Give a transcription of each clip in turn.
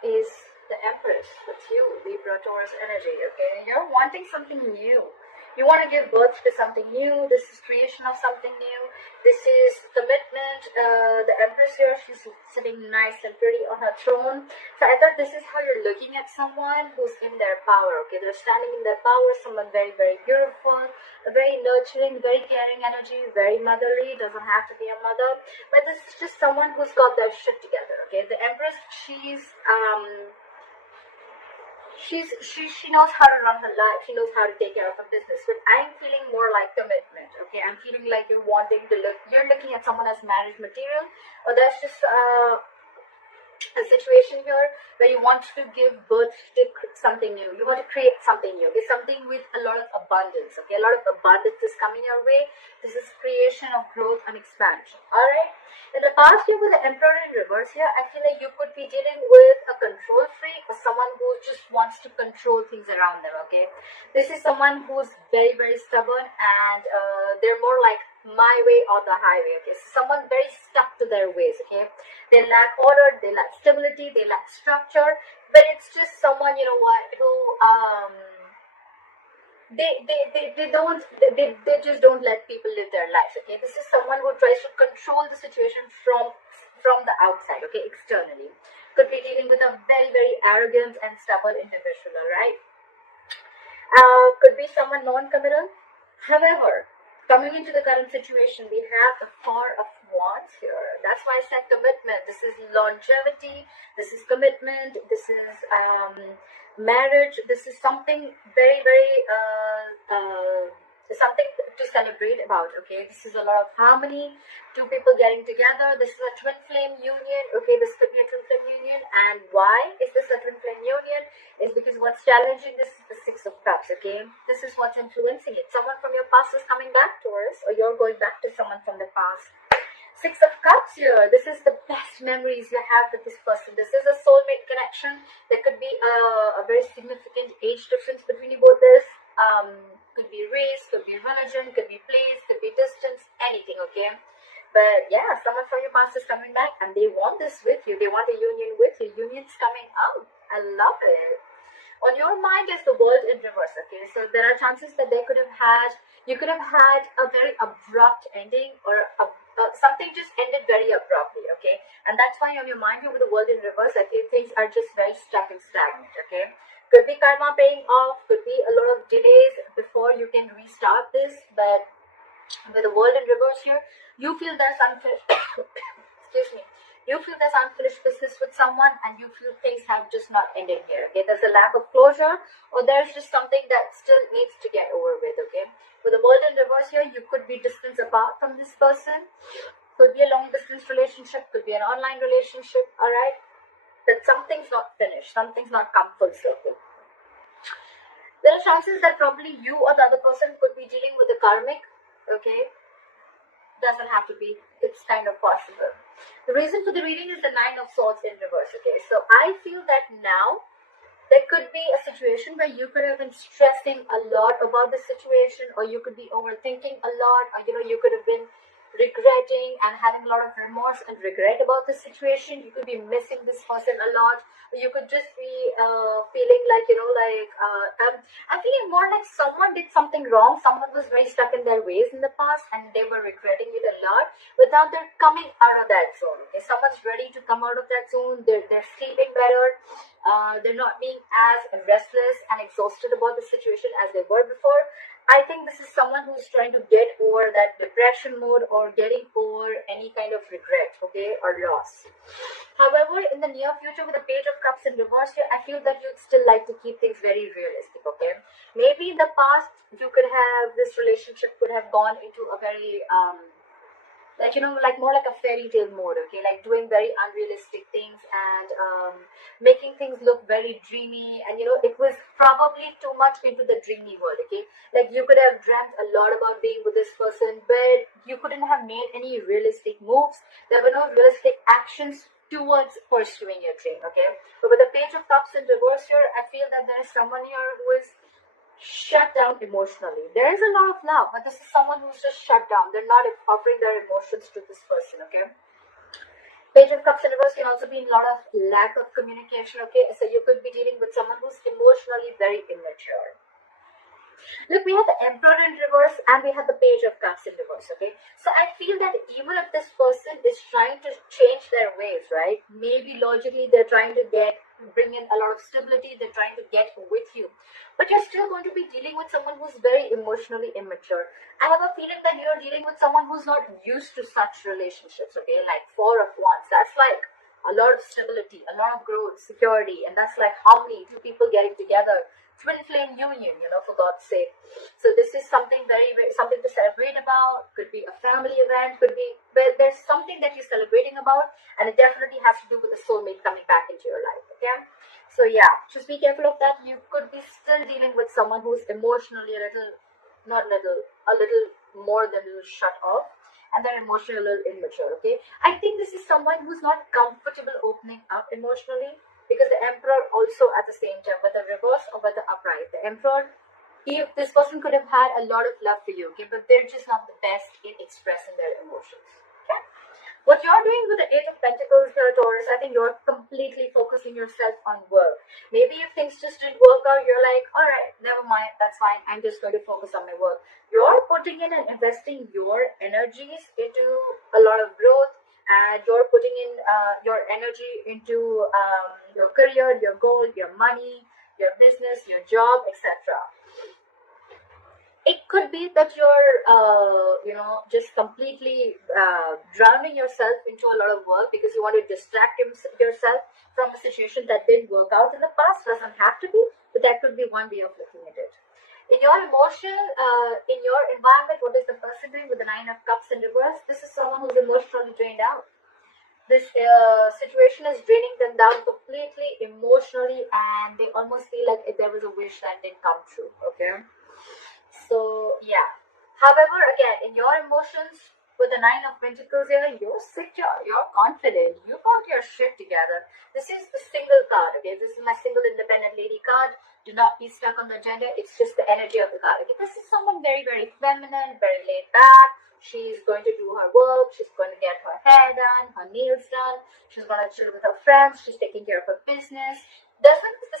Is the Empress. That's you, Libra, Taurus energy. Okay, you're wanting something new. You want to give birth to something new. This is creation of something new. This is commitment. The Empress here, she's sitting nice and pretty on her throne. So I thought this is how you're looking at someone who's in their power. Okay, they're standing in their power. Someone very, very beautiful, very nurturing, very caring energy, very motherly. Doesn't have to be a mother, but this is just someone who's got their shit together. Okay, the Empress, she knows how to run her life. She knows how to take care of her business. But I'm feeling more like commitment. Okay, I'm feeling like you're looking at someone as marriage material, or that's just a situation here where you want to give birth to something new. You want to create something new. There's something with a lot of abundance. Okay, a lot of abundance is coming your way. This is creation of growth and expansion. All right. In the past year with the Emperor in reverse here, I feel like you could be dealing with a control freak or someone who just wants to control things around them. Okay, this is someone who's very, very stubborn, and they're more like my way or the highway. Okay, so someone very stuck to their ways. Okay, they lack order, they lack stability, they lack structure, but it's just someone, you know what, who they just don't let people live their lives. Okay, this is someone who tries to control the situation from the outside. Okay, externally, could be dealing with a very, very arrogant and stubborn individual. All right, could be someone non-committal. However, coming into the current situation, we have the Four of Wands here. That's why I said commitment. This is longevity. This is commitment. This is marriage. This is something very, very something to celebrate about. Okay, this is a lot of harmony. Two people getting together. This is a twin flame union. Okay, this could be a twin flame union. And why is this a twin flame union? Is because what's challenging this is the Six of Cups. Okay, this is what's influencing it. Someone from your past is coming back, Taurus, or you're going back to someone from the past. Six of Cups here. This is the best memories you have with this person. This is a soulmate connection. There could be a very significant age difference between you both. This could be race, could be religion, could be place, could be distance, anything. Okay, but yeah, someone from your past is coming back, and they want this with you. They want a union with you. Union's coming out. I love it. On your mind is the world in reverse. Okay, so there are chances that you could have had a very abrupt ending, or something just ended very abruptly. Okay, and that's why on your mind here with the world in reverse, I feel things are just very stuck and stagnant. Okay, could be karma paying off, could be a lot of delays before you can restart this. But with the world in reverse here, you feel there's unfinished excuse me, you feel there's unfinished business with someone, and you feel things have just not ended here. Okay, there's a lack of closure, or there's just something that still needs to get over with. Okay, with the world in reverse here, you could be distance apart from this person. Could be a long distance relationship, could be an online relationship. All right, that something's not finished, something's not come full circle. There are chances that probably you or the other person could be dealing with a karmic. Okay, doesn't have to be, it's kind of possible. The reason for the reading is the Nine of Swords in reverse. Okay, so I feel that now there could be a situation where you could have been stressing a lot about the situation, or you could be overthinking a lot, or you could have been regretting and having a lot of remorse and regret about the situation. You could be missing this person a lot, or you could just be feeling like I'm feeling more like someone did something wrong. Someone was very stuck in their ways in the past, and they were regretting it a lot. But now they're coming out of that zone. Okay, someone's ready to come out of that zone. They're sleeping better. They're not being as restless and exhausted about the situation as they were before. I think this is someone who's trying to get over that depression mode, or getting over any kind of regret, okay, or loss. However, in the near future with the Page of Cups in reverse here, I feel that you'd still like to keep things very realistic. Okay, maybe in the past you could have, this relationship could have gone into a very more like a fairy tale mode. Okay, like doing very unrealistic things, and making things look very dreamy, and it was probably too much into the dreamy world. Okay, like you could have dreamt a lot about being with this person, but you couldn't have made any realistic moves. There were no realistic actions towards pursuing your dream. Okay, but with the Page of Cups in reverse here, I feel that there is someone here who is shut down emotionally. There is a lot of love, but this is someone who's just shut down. They're not offering their emotions to this person. Okay, Page of Cups in reverse can also be a lot of lack of communication, okay? So you could be dealing with someone who's emotionally very immature. Look, we have the Emperor in reverse and we have the Page of Cups in reverse, okay? So I feel that even if this person is trying to change their ways, right? Maybe logically they're trying to bring in a lot of stability, they're trying to get with you. But you're still going to be dealing with someone who's very emotionally immature. I have a feeling that you're dealing with someone who's not used to such relationships, okay? Like Four of Wands, that's like a lot of stability, a lot of growth, security, and that's like harmony, two people getting together. Twin flame union, for God's sake. So this is something something to celebrate about. Could be a family event, could be, but there's something that you're celebrating about, and it definitely has to do with the soulmate coming back into your life, okay? So yeah, just be careful of that. You could be still dealing with someone who's emotionally a little more than a little shut off, and they're emotionally a little immature, okay? I think this is someone who's not comfortable opening up emotionally, because the Emperor also at the same time, whether reverse or whether upright. The Emperor, this person could have had a lot of love for you, okay, but they're just not the best in expressing their emotions, okay? What you're doing with the Eight of Pentacles here, Taurus, I think you're completely focusing yourself on work. Maybe if things just didn't work out, you're like, all right, never mind, that's fine, I'm just going to focus on my work. You're putting in and investing your energies into a lot of growth, and you're putting in your energy into your career, your goal, your money, your business, your job, etc. It could be that you're just completely drowning yourself into a lot of work because you want to distract yourself from a situation that didn't work out in the past. Doesn't have to be, but that could be one way of looking at it. In your emotion, in your environment, what is the person doing with the Nine of Cups in reverse? This is someone who's emotionally drained out. This situation is draining them down completely emotionally, and they almost feel like there was a wish that didn't come true, okay? So, yeah. However, again, in your emotions, with the Nine of Pentacles here, you're secure, you're confident, you got your shit together. This is the single card, okay? This is my single independent lady card. Do not be stuck on the gender, it's just the energy of the card. Okay? This is someone very, very feminine, very laid back. She's going to do her work, she's going to get her hair done, her nails done, she's going to chill with her friends, she's taking care of her business. The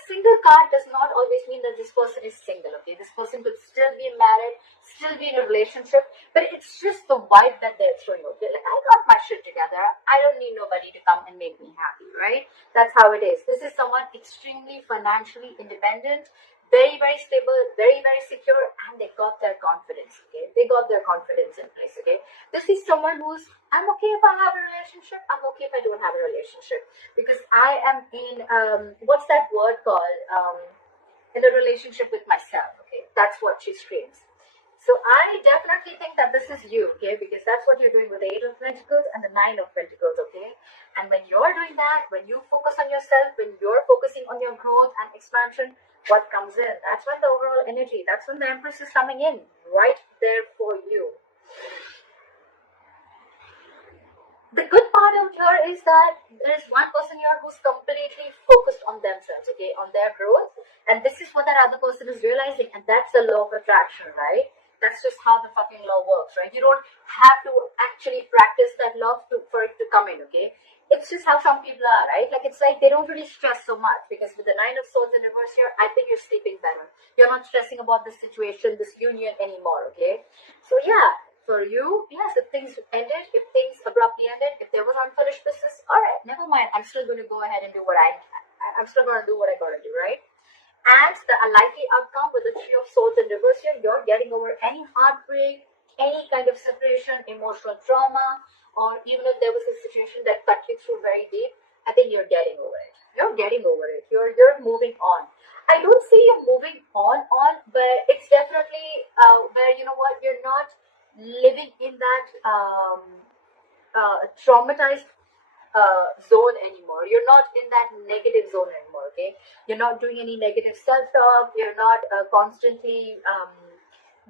single card does not always mean that this person is single, okay? This person could still be married, still be in a relationship, but it's just the vibe that they're throwing out. They're like, I got my shit together, I don't need nobody to come and make me happy, right? That's how it is. This is someone extremely financially independent, very, very stable, very, very secure, and they got their confidence, okay? They got their confidence in place, okay? This is someone who's, I'm okay if I have a relationship, I'm okay if I don't have a relationship, because I am in, what's that word called? In a relationship with myself, okay? That's what she screams. So I definitely think that this is you, okay? Because that's what you're doing with the Eight of Pentacles and the Nine of Pentacles, okay? And when you're doing that, when you focus on yourself, when you're focusing on your growth and expansion, what comes in? That's when the overall energy, that's when the Empress is coming in, right there for you. The good part out here is that there is one person here who's completely focused on themselves, okay, on their growth, and this is what that other person is realizing, and that's the law of attraction, right? That's just how the fucking law works, right? You don't have to actually practice that law for it to come in, okay? It's just how some people are, right? Like, it's like they don't really stress so much, because with the Nine of Swords in reverse here, I think you're sleeping better. You're not stressing about this situation, this union anymore, okay? So yeah, for you, yes, if things ended, if things abruptly ended, if there was unfinished business, all right, never mind. I'm still going to go ahead and do what I'm still going to do what I got to do, right? And the unlikely outcome with the Three of Swords in reverse here, you're getting over any heartbreak, any kind of separation, emotional trauma, or even if there was a situation that cut you through very deep, I think you're getting over it. You're getting over it. You're moving on. I don't say you're moving on, but it's definitely where, you know what, you're not living in that traumatized zone anymore. You're not in that negative zone anymore, okay? You're not doing any negative self-talk. You're not constantly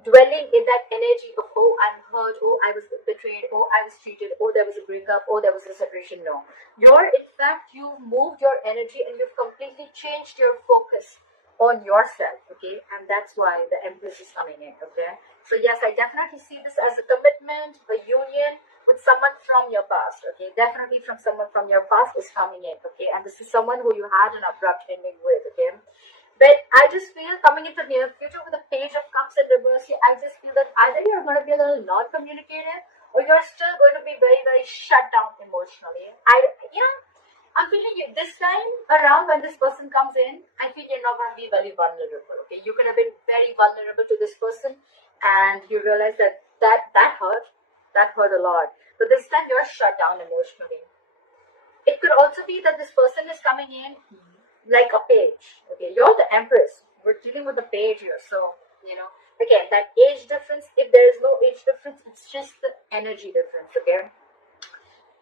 dwelling in that energy of, oh, I'm hurt, oh, I was betrayed, oh, I was cheated, oh, there was a breakup, oh, there was a separation. No. In fact, you've moved your energy and you've completely changed your focus on yourself, okay? And that's why the Empress is coming in, okay? So yes, I definitely see this as a commitment, a union with someone from your past, okay? Definitely from someone from your past is coming in, okay? And this is someone who you had an abrupt ending with, okay? But I just feel coming into the near future with the Page of Cups in reverse, I just feel that either you're going to be a little not communicative, or you're still going to be very, very shut down emotionally. I'm feeling you this time around when this person comes in, I feel you're not going to be very vulnerable, okay? You could have been very vulnerable to this person, and you realize that hurt a lot. But this time you're shut down emotionally. It could also be that this person is coming in like a page, okay? You're the Empress. We're dealing with the page here, so, again, that age difference, if there is no age difference, it's just the energy difference, okay?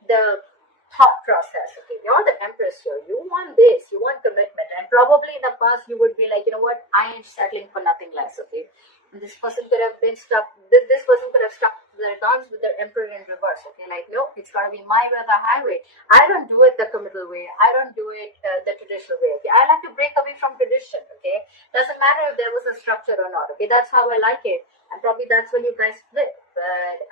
The thought process, okay? You're the Empress here. You want this, you want commitment, and probably in the past you would be like, you know what, I ain't settling for nothing less, okay? And this person could have been stuck, this person could have stuck their guns with their Emperor in reverse, okay? Like, no, it's gotta be my way or the highway. I don't do it the committal way. I don't do it the traditional way, okay? I like to break away from tradition, okay? Doesn't matter if there was a structure or not, okay? That's how I like it. And probably that's when you guys split. But